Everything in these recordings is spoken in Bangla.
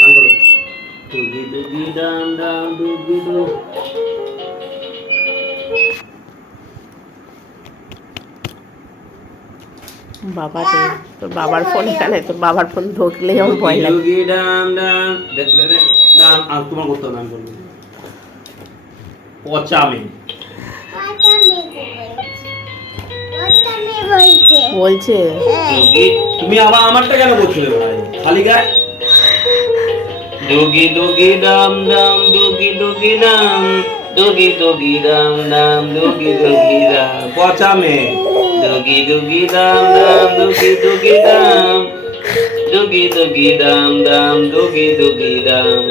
গান করো ডুগি ডুগি ডাম ডাম ডুগি ডু। বাবা রে, তোর বাবার ফোন এখানে, তোর বাবার ফোন ঢুকলেই আমার ভয় লাগে। ডুগি ডাম ডাম দেখলে রে ডাম। আর তোমার করতে হবে, গান করবে পচামে বলছে তুমি আবার আমারটা কেন বলছিলে ভাই খালি গায়? ডুগি ডুগি Dam Dam ডুগি ডুগি Dam ডুগি ডুগি Dam Dam ডুগি ডুগি Dam পচামে ডুগি ডুগি Dam Dam ডুগি ডুগি Dam ডুগি ডুগি Dam Dam ডুগি ডুগি Dam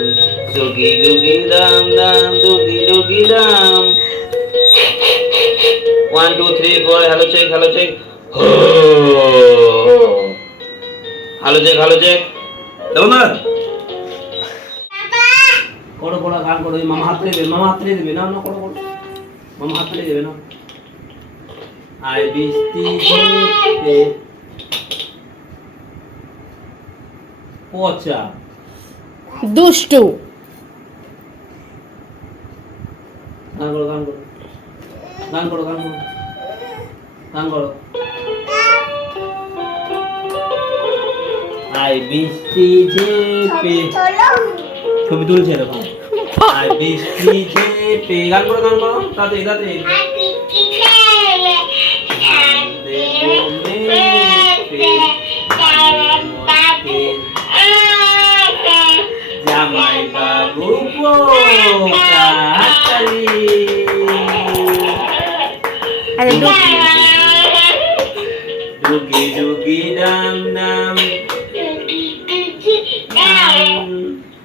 ডুগি ডুগি Dam Dam ডুগি ডুগি Dam. 1 2 3 4 hello check hello check hello check hello check দাও না করো করো গান করো। মামা হাত ধরে দেবে, মামা হাত ধরে দেবে, না না করো করো, মামা হাত ধরে দেবে না। আই বৃষ্টি ঝেপে পচা দুষ্টু। গান করো গান করো গান করো গান করো গান করো। আই বৃষ্টি ঝেপে ছবি তুলছে এরকম। আই বৃষ্টি ঝেপে গান করো গান করো তাতে তাতে। জামাই বাবু পোকাহাতারি ডুগি ডুগি ডাম ডাম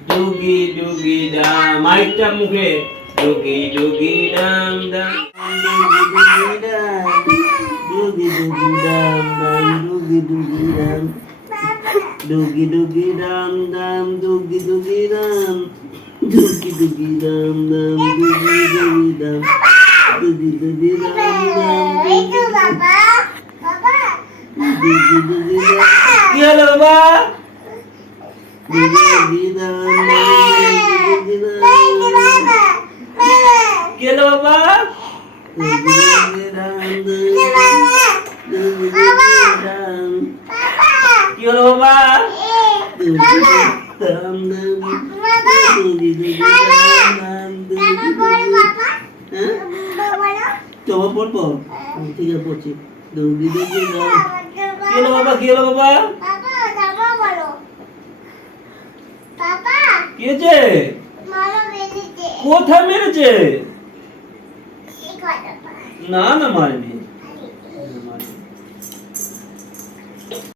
ডুগি ডুগি ডাম। মাইকটা মুখে ডুগি ডুগি ডাম ডাম ডুগি ডুগি ডাম ডাম ডুগি ডুগি ডাম ডুগি ডুগি ডাম ডাম ডুগি ডুগি ডাম ডুগি ডুগি ডাম ডাম ডুগি ডুগি ডাম ডুগি ডুগি ডাম ডাম ডুগি ডুগি ডাম। কি হলো বাবা? ডুগি ডুগি ডাম ডাম ডুগি ডুগি ডাম। কি হলো বাবা? ডুগি ডুগি ডাম ডাম ডুগি ডুগি ডাম। কি হলো বাবা? তোমার পড়বো ঠিক আছে পড়ছি। ডুগি ডুগি ডাম। কি হলো বাবা? কি হলো বাবা? কি হয়েছে? কোথায় মেরেছে? না না মারেনি।